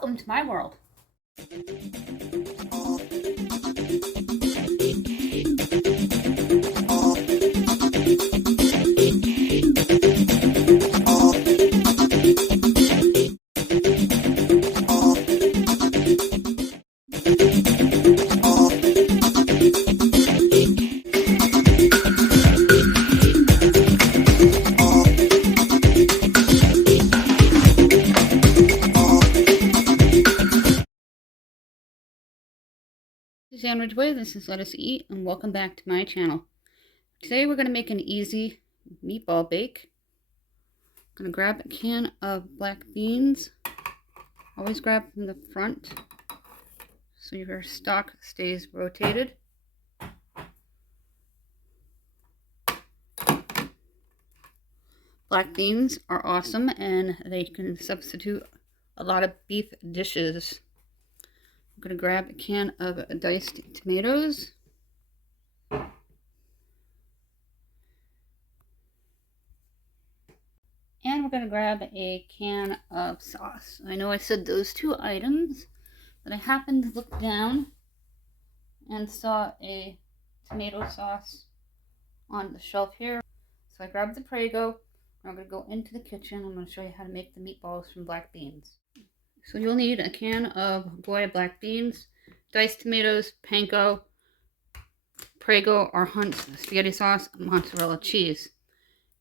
Welcome to my world. Sandwich Way, this is Let Us Eat, and welcome back to my channel. Today we're going to make an easy meatball bake. I'm going to grab a can of black beans. Always grab from the front so your stock stays rotated. Black beans are awesome and they can substitute a lot of beef dishes. I'm going to grab a can of diced tomatoes. And we're going to grab a can of sauce. I know I said those two items, but I happened to look down and saw a tomato sauce on the shelf here. So I grabbed the Prego, and I'm going to go into the kitchen. I'm going to show you how to make the meatballs from black beans. So you'll need a can of Goya black beans, diced tomatoes, panko, Prego or Hunt's spaghetti sauce, and mozzarella cheese.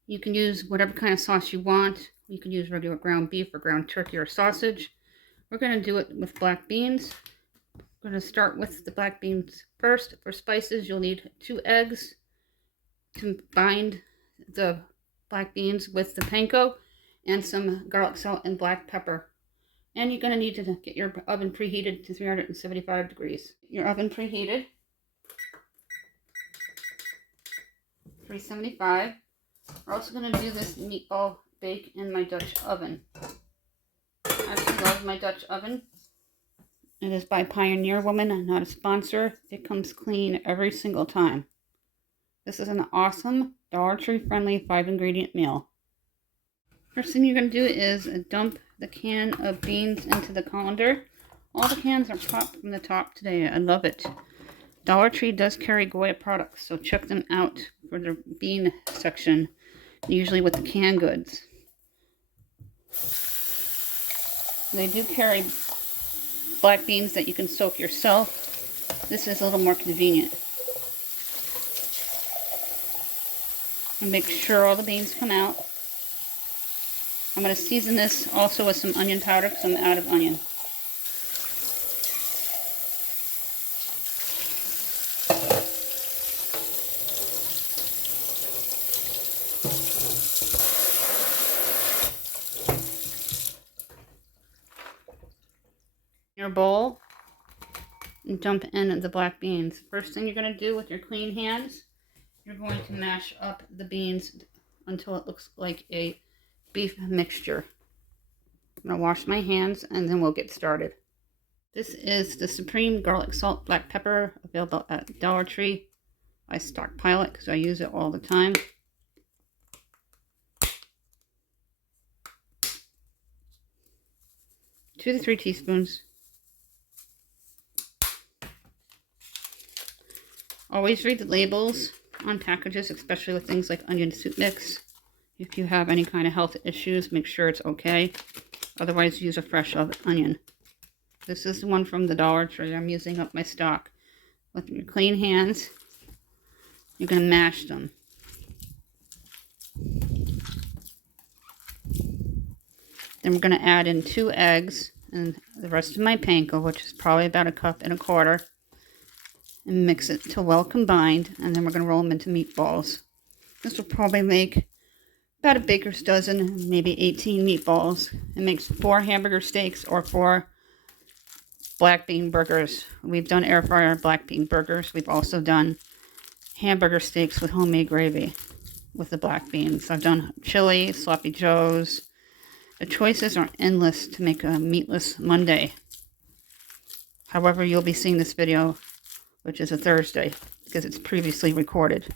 You can use whatever kind of sauce you want. You can use regular ground beef or ground turkey or sausage. We're going to do it with black beans. We're going to start with the black beans first. For spices, you'll need 2 eggs to bind the black beans with the panko, and some garlic salt and black pepper. And you're going to need to get your oven preheated to 375 degrees. Your oven preheated. 375. We're also going to do this meatball bake in my Dutch oven. I actually love my Dutch oven. It is by Pioneer Woman, not a sponsor. It comes clean every single time. This is an awesome Dollar Tree friendly 5-ingredient meal. First thing you're going to do is dump the can of beans into the colander. All the cans are popped from the top today. I love it. Dollar Tree does carry Goya products, so check them out for their bean section, usually with the canned goods. They do carry black beans that you can soak yourself. This is a little more convenient. And make sure all the beans come out. I'm going to season this also with some onion powder because I'm out of onion. Your bowl and dump in the black beans. First thing you're going to do with your clean hands, you're going to mash up the beans until it looks like a beef mixture. I'm going to wash my hands and then we'll get started. This is the Supreme Garlic Salt Black Pepper, available at Dollar Tree. I stockpile it because I use it all the time. Two to 3 teaspoons. Always read the labels on packages, especially with things like onion soup mix. If you have any kind of health issues, make sure it's okay. Otherwise, use a fresh onion. This is the one from the Dollar Tree. I'm using up my stock. With your clean hands, you're going to mash them. Then we're going to add in 2 eggs and the rest of my panko, which is probably about 1.25 cups. And mix it till well combined. And then we're going to roll them into meatballs. This will probably make about a baker's dozen, maybe 18 meatballs. It makes 4 hamburger steaks or 4 black bean burgers. We've done air fryer black bean burgers. We've also done hamburger steaks with homemade gravy with the black beans. I've done chili, sloppy joes. The choices are endless to make a meatless Monday. However, you'll be seeing this video, which is a Thursday, because it's previously recorded.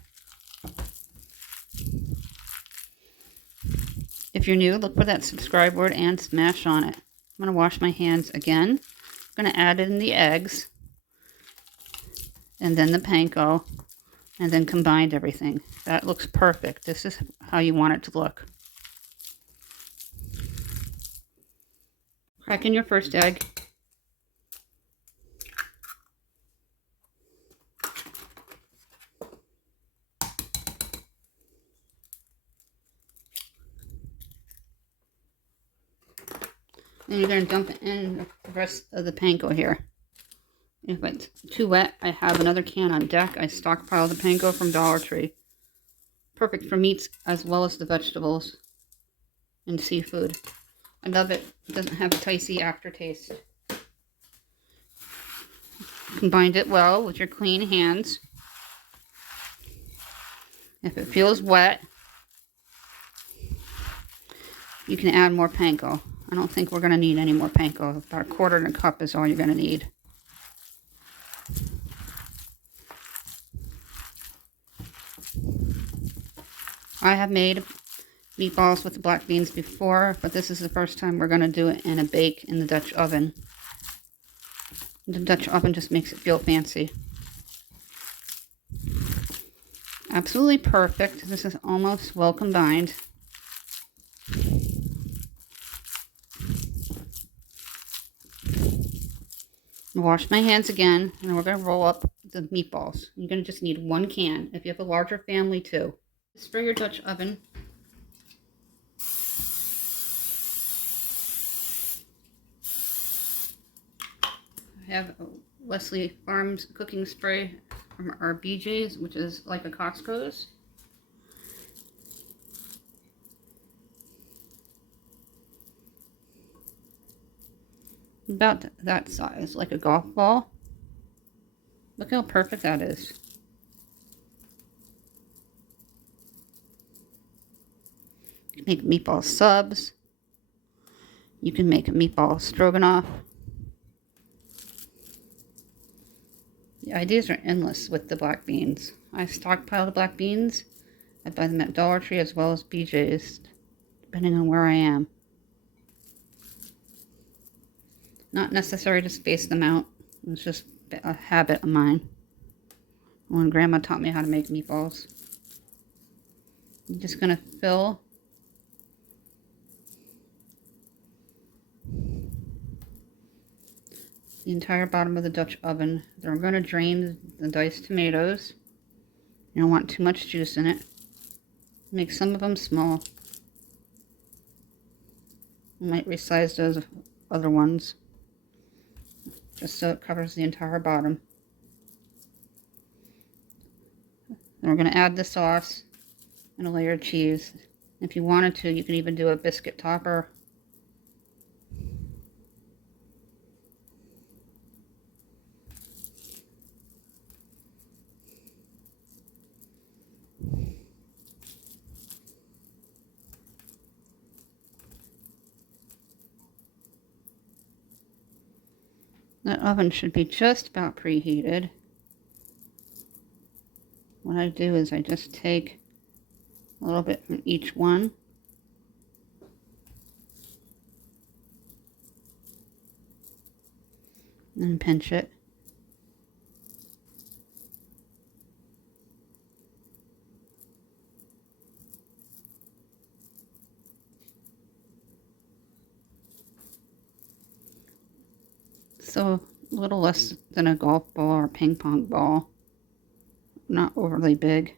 If you're new, look for that subscribe word and smash on it. I'm going to wash my hands again. I'm going to add in the eggs and then the panko and then combined everything. That looks perfect. This is how you want it to look. Crack in your first egg. Then you're going to dump in the rest of the panko here. If it's too wet, I have another can on deck. I stockpile the panko from Dollar Tree. Perfect for meats as well as the vegetables and seafood. I love it. It doesn't have a ticey aftertaste. Combine it well with your clean hands. If it feels wet, you can add more panko. I don't think we're going to need any more panko. About 1/4 cup is all you're going to need. I have made meatballs with the black beans before, but this is the first time we're going to do it in a bake in the Dutch oven. The Dutch oven just makes it feel fancy. Absolutely perfect. This is almost well combined. Wash my hands again, and we're going to roll up the meatballs. You're going to just need 1 can. If you have a larger family too. Spray your Dutch oven. I have Wesley Farms cooking spray from our BJ's, which is like a Costco's. About that size, like a golf ball. Look how perfect that is. You can make meatball subs. You can make a meatball stroganoff. The ideas are endless with the black beans. I stockpile the black beans. I buy them at Dollar Tree as well as BJ's, depending on where I am. Not necessary to space them out. It's just a habit of mine. When Grandma taught me how to make meatballs. I'm just going to fill the entire bottom of the Dutch oven. Then we're going to drain the diced tomatoes. You don't want too much juice in it. Make some of them small. I might resize those other ones, just so it covers the entire bottom. Then we're going to add the sauce and a layer of cheese. If you wanted to, you can even do a biscuit topper. That oven should be just about preheated. What I do is I just take a little bit from each one. And pinch it. So a little less than a golf ball or ping pong ball. Not overly big.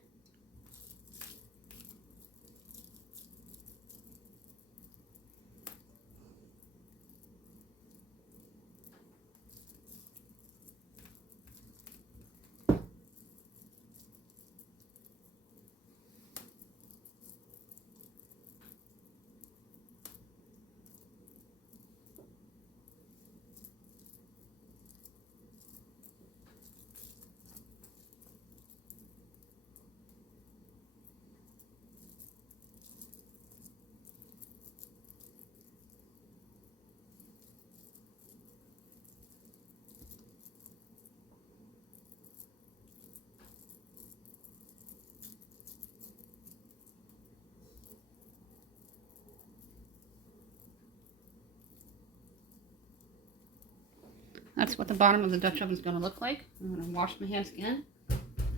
that's what the bottom of the Dutch oven is going to look like. I'm going to wash my hands again,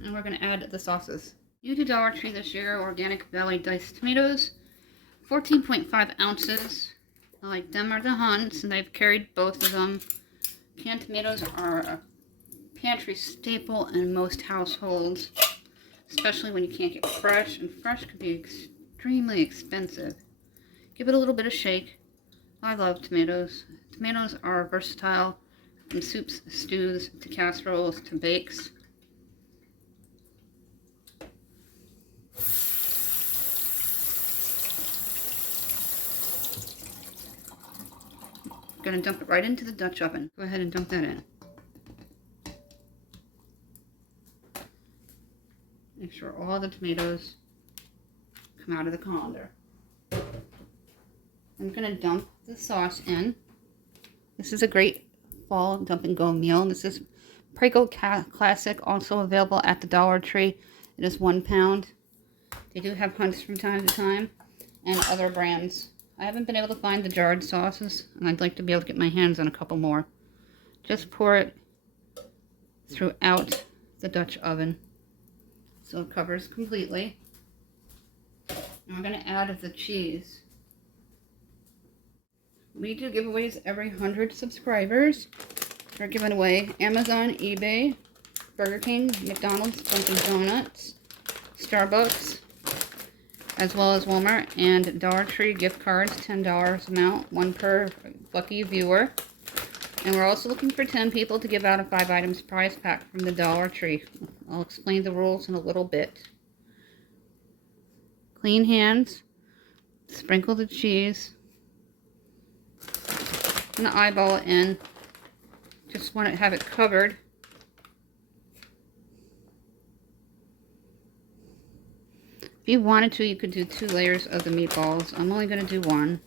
and we're going to add the sauces. New to Dollar Tree this year, organic valley diced tomatoes, 14.5 ounces. I like them are the Hunts, and I've carried both of them. Canned tomatoes are a pantry staple in most households, especially when you can't get fresh, and fresh can be extremely expensive. Give it a little bit of shake. I love tomatoes. Tomatoes are versatile from soups, stews, to casseroles, to bakes. I'm going to dump it right into the Dutch oven. Go ahead and dump that in. Make sure all the tomatoes come out of the colander. I'm going to dump the sauce in. This is a great fall dump and go meal. This is Prego Classic, also available at the Dollar Tree. It is 1 pound. They do have Hunts from time to time and other brands. I haven't been able to find the jarred sauces, and I'd like to be able to get my hands on a couple more. Just pour it throughout the Dutch oven so it covers completely. And we're going to add the cheese. We do giveaways every 100 subscribers. We're giving away Amazon, eBay, Burger King, McDonald's, Dunkin' Donuts, Starbucks, as well as Walmart and Dollar Tree gift cards, $10 amount, 1 per lucky viewer. And we're also looking for 10 people to give out a 5 items prize pack from the Dollar Tree. I'll explain the rules in a little bit. Clean hands, sprinkle the cheese, and eyeball it in. Just want to have it covered. If you wanted to, you could do 2 layers of the meatballs. I'm only going to do 1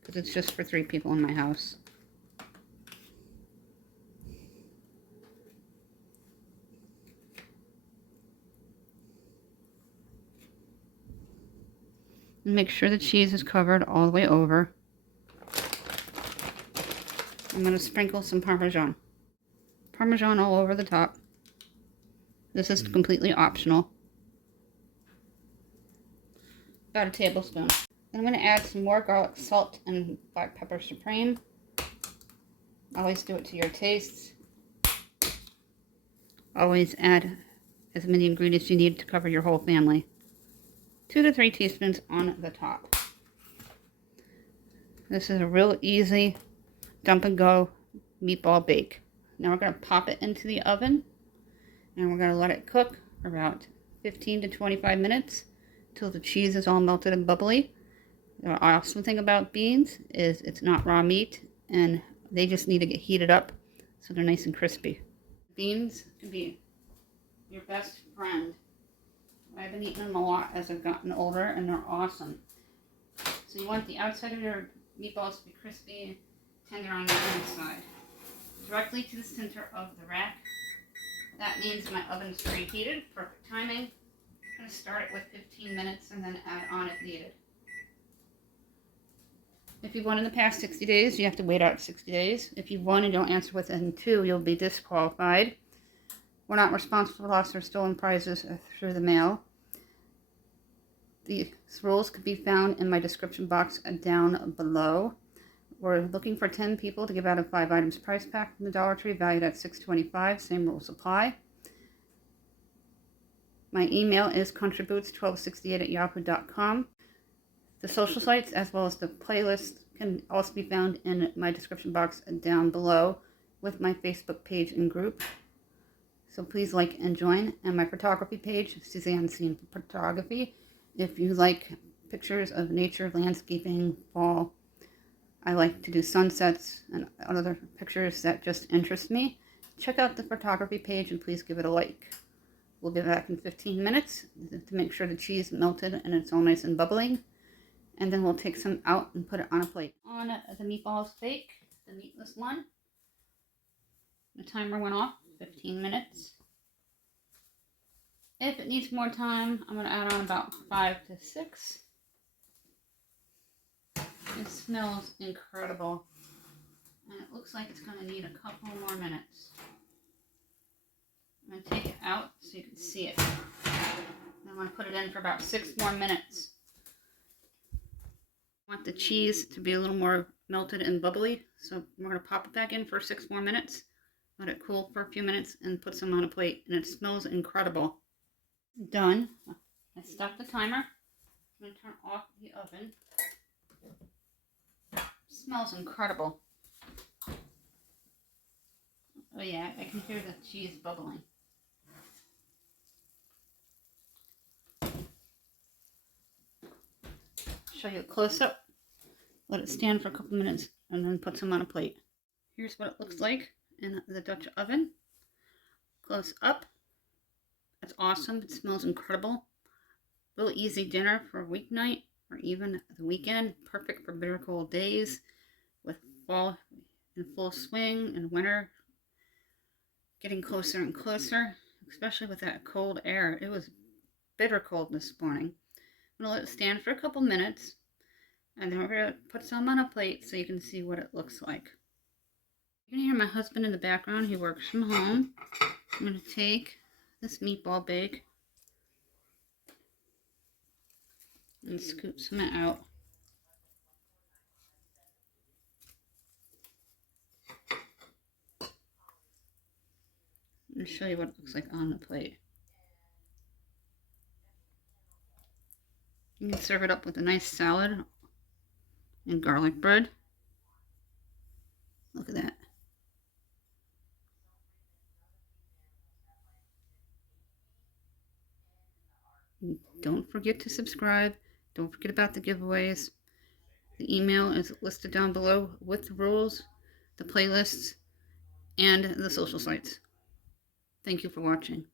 because it's just for 3 people in my house. And make sure the cheese is covered all the way over. I'm going to sprinkle some Parmesan. Parmesan all over the top. This is completely optional. About a tablespoon. Then I'm going to add some more garlic salt and black pepper supreme. Always do it to your taste. Always add as many ingredients as you need to cover your whole family. 2 to 3 teaspoons on the top. This is a real easy dump and go meatball bake. Now we're going to pop it into the oven, and we're going to let it cook for about 15 to 25 minutes until the cheese is all melted and bubbly. The awesome thing about beans is it's not raw meat, and they just need to get heated up so they're nice and crispy. Beans can be your best friend. I've been eating them a lot as I've gotten older, and they're awesome. So you want the outside of your meatballs to be crispy, tender on the inside. Directly to the center of the rack. That means my oven's preheated. Perfect timing. I'm going to start it with 15 minutes and then add on if needed. If you've won in the past 60 days, you have to wait out 60 days. If you've won and don't answer within 2, you'll be disqualified. We're not responsible for lost or stolen prizes through the mail. These rules could be found in my description box down below. We're looking for 10 people to give out a 5 items prize pack from the Dollar Tree, valued at $6.25. Same rules apply. My email is contributes1268@yahoo.com. The social sites as well as the playlist can also be found in my description box down below with my Facebook page and group. So please like and join. And my photography page, Suzanne Scene Photography. If you like pictures of nature, landscaping, fall, I like to do sunsets and other pictures that just interest me. Check out the photography page and please give it a like. We'll be back in 15 minutes to make sure the cheese melted and it's all nice and bubbling. And then we'll take some out and put it on a plate. On the Meatballs Bake, the meatless one, the timer went off, 15 minutes. If it needs more time, I'm going to add on about 5 to 6. It smells incredible. And it looks looks like it's going to need a couple more minutes. I'm going to take it out so you can see it. I'm going to put it in for about 6 more minutes. I want the cheese to be a little more melted and bubbly, so we're going to pop it back in for 6 more minutes. Let it cool for a few minutes and put some on a plate, and it smells incredible. Done. I stopped the timer. I'm going to turn off the oven. It smells incredible. Oh yeah, I can hear the cheese bubbling. Show you a close-up. Let it stand for a couple minutes and then put some on a plate. Here's what it looks like in the Dutch oven. Close up. That's awesome. It smells incredible. Real easy dinner for a weeknight or even the weekend. Perfect for bitter cold days with fall in full swing and winter getting closer and closer, especially with that cold air. It was bitter cold this morning. I'm going to let it stand for a couple minutes, and then we're going to put some on a plate so you can see what it looks like. You can hear my husband in the background. He works from home. I'm going to take this meatball bake and scoop some out. And show you what it looks like on the plate. You can serve it up with a nice salad and garlic bread. Look at that. Don't forget to subscribe. Don't forget about the giveaways. The email is listed down below with the rules, the playlists, and the social sites. Thank you for watching.